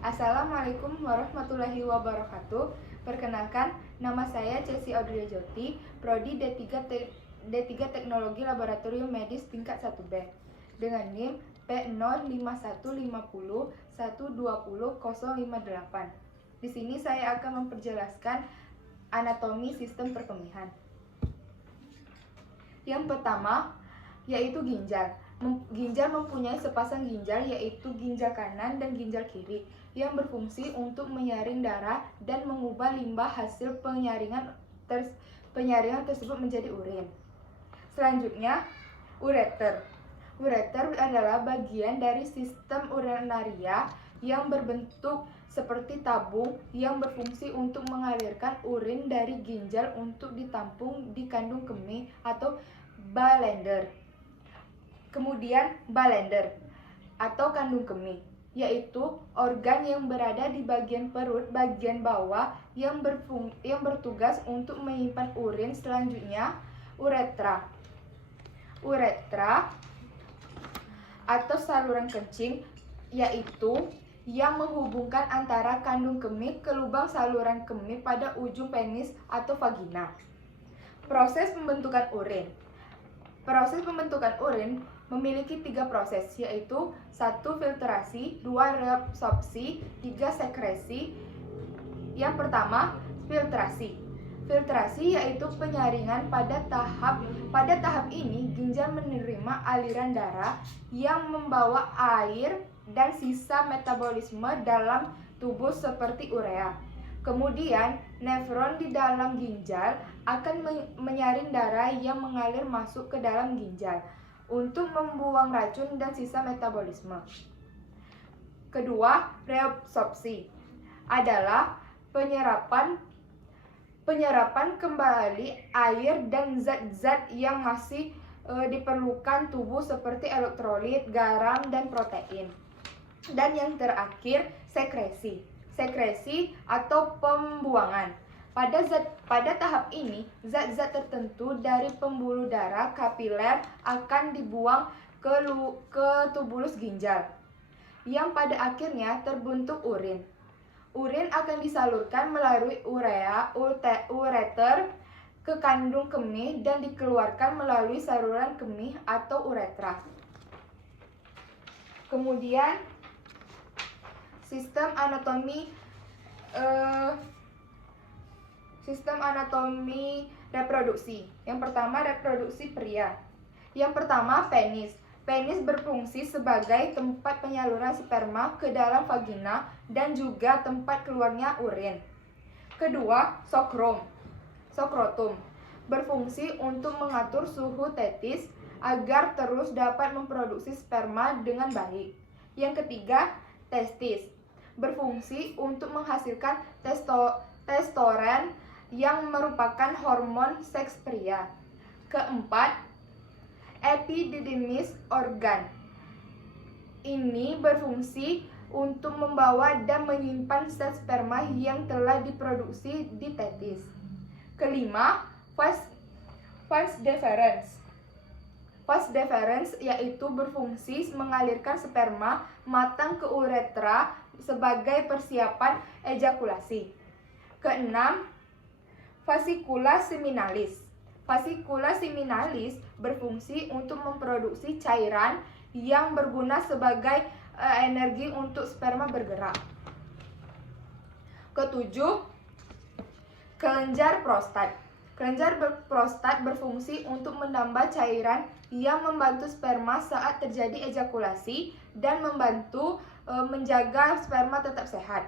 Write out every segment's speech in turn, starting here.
Assalamualaikum warahmatullahi wabarakatuh. Perkenalkan, nama saya Chelsea Audrey Joti, Prodi D3 Teknologi Laboratorium Medis tingkat 1B dengan NIM P05150120058. Di sini saya akan memperjelaskan anatomi sistem perkemihan. Yang pertama yaitu ginjal. Ginjal mempunyai sepasang ginjal, yaitu ginjal kanan dan ginjal kiri, yang berfungsi untuk menyaring darah dan mengubah limbah hasil penyaringan tersebut menjadi urin. Selanjutnya, ureter. Ureter adalah bagian dari sistem urinaria yang berbentuk seperti tabung yang berfungsi untuk mengalirkan urin dari ginjal untuk ditampung di kandung kemih atau bladder. Kemudian bladder atau kandung kemih, yaitu organ yang berada di bagian perut bagian bawah yang bertugas untuk menyimpan urin. Selanjutnya, uretra. Uretra atau saluran kencing, yaitu yang menghubungkan antara kandung kemih ke lubang saluran kemih pada ujung penis atau vagina. Proses pembentukan urin. Proses pembentukan urin memiliki 3 proses, yaitu 1 filtrasi, 2 reabsorpsi, 3 sekresi. Yang pertama, filtrasi. Filtrasi yaitu penyaringan. Pada tahap ini ginjal menerima aliran darah yang membawa air dan sisa metabolisme dalam tubuh seperti urea. Kemudian, nefron di dalam ginjal akan menyaring darah yang mengalir masuk ke dalam ginjal untuk membuang racun dan sisa metabolisme. Kedua, reabsorpsi adalah penyerapan kembali air dan zat-zat yang masih diperlukan tubuh seperti elektrolit, garam, dan protein. Dan yang terakhir, sekresi. Sekresi atau pembuangan. Pada tahap ini, zat-zat tertentu dari pembuluh darah kapiler akan dibuang ke tubulus ginjal, yang pada akhirnya terbentuk urin. Urin akan disalurkan melalui ureter ke kandung kemih dan dikeluarkan melalui saluran kemih atau uretra. Kemudian, sistem anatomi reproduksi. Yang pertama, reproduksi pria. Yang pertama, penis. Penis berfungsi sebagai tempat penyaluran sperma ke dalam vagina dan juga tempat keluarnya urin. Kedua, skrotum. Berfungsi untuk mengatur suhu testis agar terus dapat memproduksi sperma dengan baik. Yang ketiga, testis. Berfungsi untuk menghasilkan testosteron yang merupakan hormon seks pria. Keempat, epididymis organ. Ini berfungsi untuk membawa dan menyimpan sel sperma yang telah diproduksi di testis. Kelima, vas deferens. Vas deferens yaitu berfungsi mengalirkan sperma matang ke uretra sebagai persiapan ejakulasi. Keenam, fascicula seminalis. Fascicula seminalis berfungsi untuk memproduksi cairan yang berguna sebagai energi untuk sperma bergerak. Ketujuh, kelenjar prostat. Kelenjar prostat berfungsi untuk menambah cairan yang membantu sperma saat terjadi ejakulasi dan membantu menjaga sperma tetap sehat.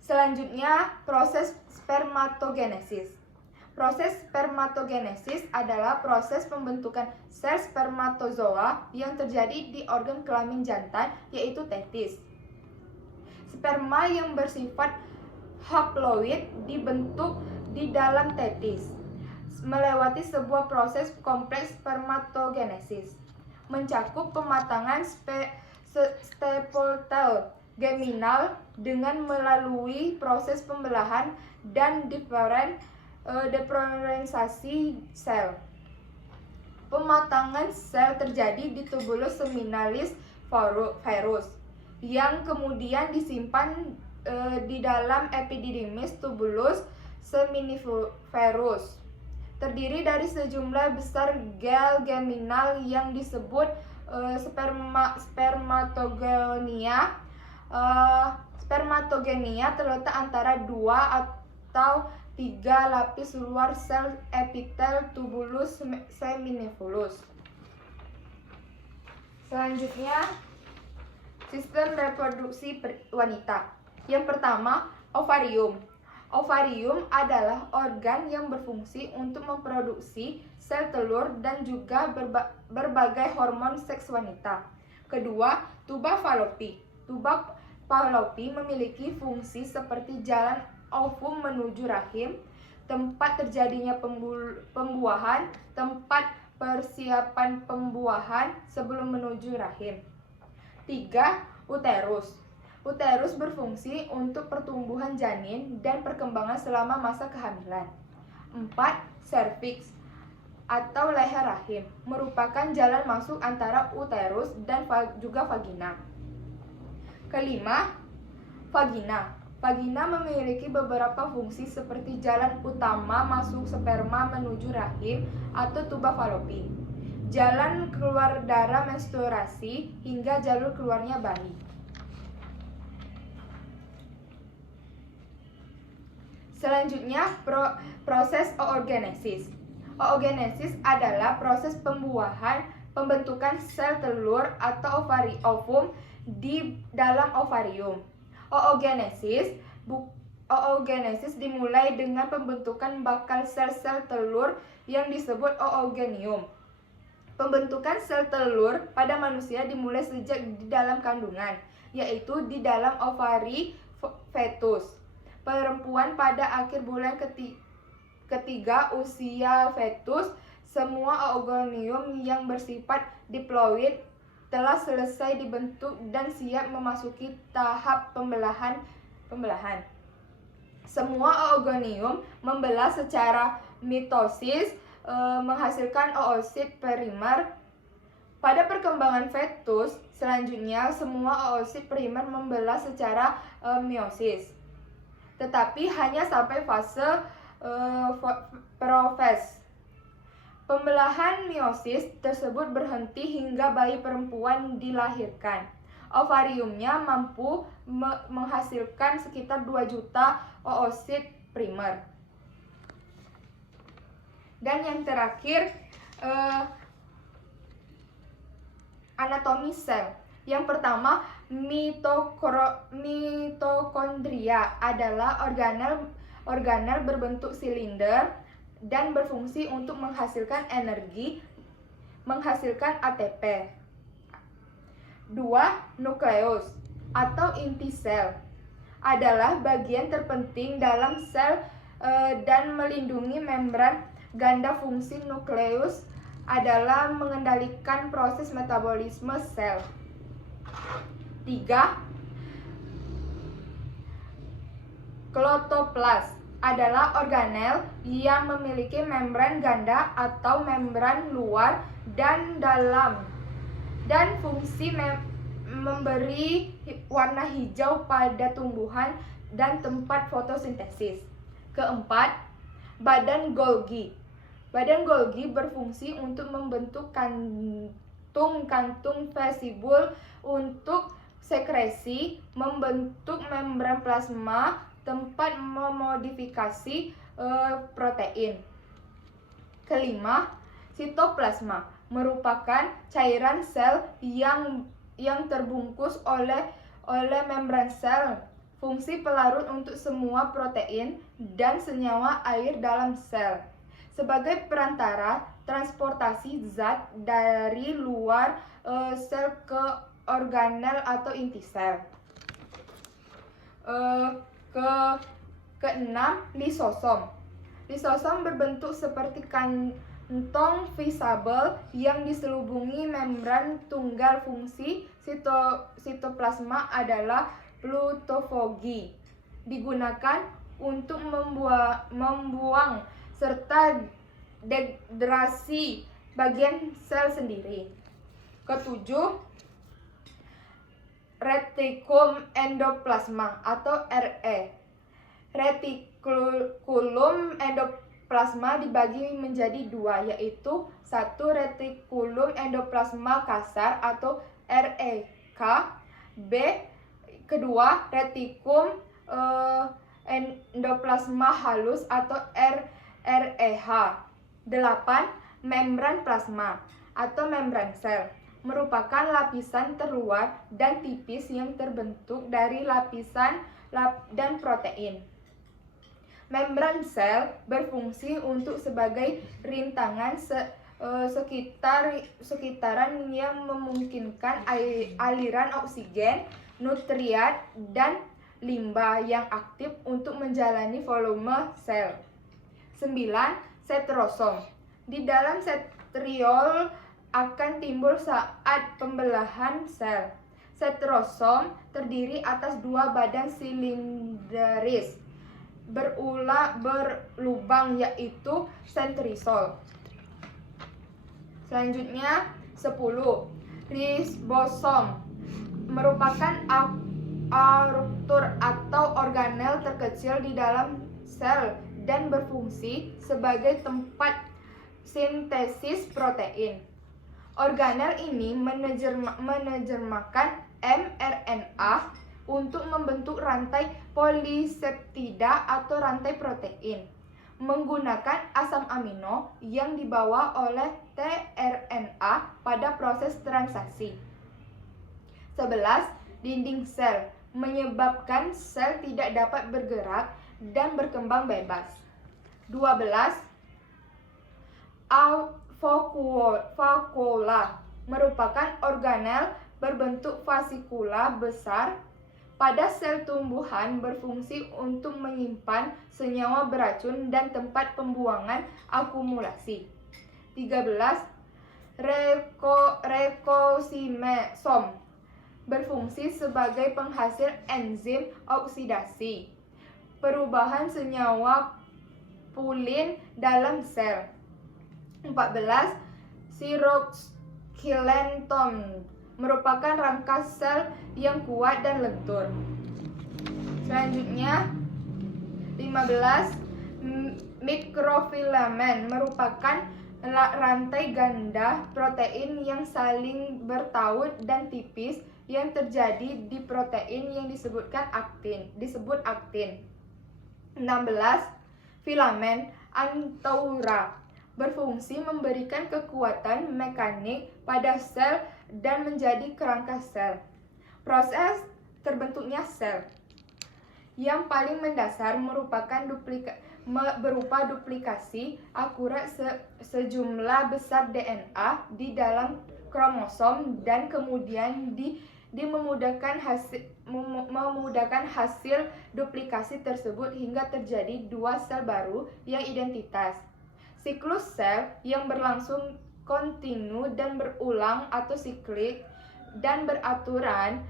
Selanjutnya, proses spermatogenesis. Proses spermatogenesis adalah proses pembentukan sel spermatozoa yang terjadi di organ kelamin jantan, yaitu testis. Sperma yang bersifat haploid dibentuk di dalam testis melewati sebuah proses kompleks spermatogenesis, mencakup pematangan stapletel geminal dengan melalui proses pembelahan dan diferensiasi sel. Pematangan sel terjadi di tubulus seminalis varus yang kemudian disimpan di dalam epididymis tubulus seminiferus. Terdiri dari sejumlah besar gel geminal yang disebut spermatogenia. Spermatogenia terletak antara 2 atau 3 lapis luar sel epitel tubulus seminiferus. Selanjutnya, sistem reproduksi wanita. Yang pertama, ovarium. Ovarium adalah organ yang berfungsi untuk memproduksi sel telur dan juga berbagai hormon seks wanita. Kedua, tuba fallopi. Tuba fallopi memiliki fungsi seperti jalan ovum menuju rahim, tempat terjadinya pembuahan, tempat persiapan pembuahan sebelum menuju rahim. 3. Uterus. Uterus berfungsi untuk pertumbuhan janin dan perkembangan selama masa kehamilan. 4. Serviks atau leher rahim merupakan jalan masuk antara uterus dan juga vagina. Kelima, vagina. Vagina memiliki beberapa fungsi seperti jalan utama masuk sperma menuju rahim atau tuba fallopi, jalan keluar darah menstruasi, hingga jalur keluarnya bayi. Selanjutnya, proses oogenesis. Oogenesis adalah proses pembentukan sel telur atau ovum di dalam ovarium. Oogenesis dimulai dengan pembentukan bakal sel-sel telur yang disebut oogenium. Pembentukan sel telur pada manusia dimulai sejak di dalam kandungan, yaitu di dalam ovari fetus. Perempuan pada akhir bulan ketiga usia fetus, semua oogenium yang bersifat diploid telah selesai dibentuk dan siap memasuki tahap pembelahan. Semua oogenium membelah secara mitosis, menghasilkan oosit primer. Pada perkembangan fetus selanjutnya, semua oosit primer membelah secara meiosis, tetapi hanya sampai fase profes. Pembelahan meiosis tersebut berhenti hingga bayi perempuan dilahirkan. Ovariumnya mampu menghasilkan sekitar 2 juta oosit primer. Dan yang terakhir, anatomi sel. Yang pertama, mitokondria adalah organel berbentuk silinder dan berfungsi untuk menghasilkan energi, menghasilkan ATP. 2. Nukleus atau inti sel adalah bagian terpenting dalam sel dan melindungi membran ganda. Fungsi nukleus adalah mengendalikan proses metabolisme sel. 3. Klotoplas adalah organel yang memiliki membran ganda atau membran luar dan dalam, dan fungsi memberi warna hijau pada tumbuhan dan tempat fotosintesis. 4. Badan Golgi. Badan Golgi berfungsi untuk membentuk kantung vesibul untuk sekresi, membentuk membran plasma, tempat memodifikasi protein. 5. Sitoplasma merupakan cairan sel yang terbungkus oleh membran sel. Fungsi pelarut untuk semua protein dan senyawa air dalam sel. Sebagai perantara transportasi zat dari luar sel ke organel atau inti sel. Keenam, lisosom. Lisosom berbentuk seperti kantong visabel yang diselubungi membran tunggal. Fungsi sitoplasma adalah plutofogi, digunakan untuk membuang serta degrasi bagian sel sendiri. 7. retikulum endoplasma atau RE. Retikulum endoplasma dibagi menjadi dua, yaitu satu retikulum endoplasma kasar atau REK, kedua retikulum endoplasma halus atau REH. 8. Membran plasma atau membran sel merupakan lapisan terluar dan tipis yang terbentuk dari lapisan dan protein. Membran sel berfungsi untuk sebagai rintangan sekitaran yang memungkinkan aliran oksigen, nutrien, dan limbah yang aktif untuk menjalani volume sel. 9. Setrosom. Di dalam setriol akan timbul saat pembelahan sel. Setrosom terdiri atas dua badan silinderis berlubang, yaitu sentrisol. Selanjutnya 10. Ribosom merupakan struktur atau organel terkecil di dalam sel dan berfungsi sebagai tempat sintesis protein. Organel ini menerjemahkan mRNA untuk membentuk rantai poliseptida atau rantai protein menggunakan asam amino yang dibawa oleh tRNA pada proses transaksi. 11. Dinding sel menyebabkan sel tidak dapat bergerak dan berkembang bebas. 12. Vakuola merupakan organel berbentuk vasikula besar pada sel tumbuhan, berfungsi untuk menyimpan senyawa beracun dan tempat pembuangan akumulasi. 13. Ribosome berfungsi sebagai penghasil enzim oksidasi perubahan senyawa pulin dalam sel. 14. Cytoskeleton merupakan rangka sel yang kuat dan lentur. Selanjutnya 15. Mikrofilamen merupakan rantai ganda protein yang saling bertaut dan tipis yang terjadi di protein yang disebut aktin. 16. Filamen antaura berfungsi memberikan kekuatan mekanik pada sel dan menjadi kerangka sel. Proses terbentuknya sel yang paling mendasar merupakan berupa duplikasi akurat sejumlah besar DNA di dalam kromosom dan kemudian memudahkan hasil duplikasi tersebut hingga terjadi dua sel baru yang identitas. Siklus sel yang berlangsung kontinu dan berulang atau siklik dan beraturan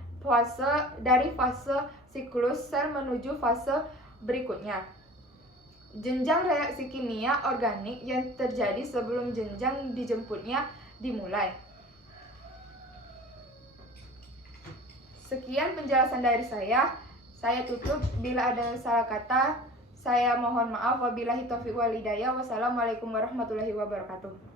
dari fase siklus sel menuju fase berikutnya. Jenjang reaksi kimia organik yang terjadi sebelum jenjang dijemputnya dimulai. Sekian penjelasan dari saya. Saya tutup. Bila ada salah kata, saya mohon maaf. Wabillahi taufiq wal hidayah. Wassalamualaikum warahmatullahi wabarakatuh.